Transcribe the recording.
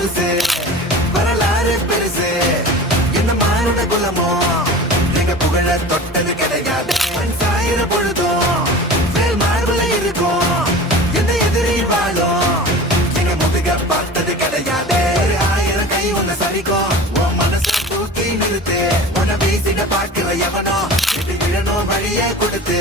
புதுசு வரலாறு பெருசு என்ன மானுட குலமோ எங்க புகழ தொட்டது கிடையாது சாயிர பொழுதும் வேல் மார்புல இருக்கும் எந்த எதிரியும் வாழும் எங்க முதுக பார்த்தது கிடையாது 1000 கை உன்னை சரிக்கும் உன் மனசை தூக்கி நிறுத்து உன்னை வீசிட பாக்குற எவனோ விழணும் வழியே கொடுத்து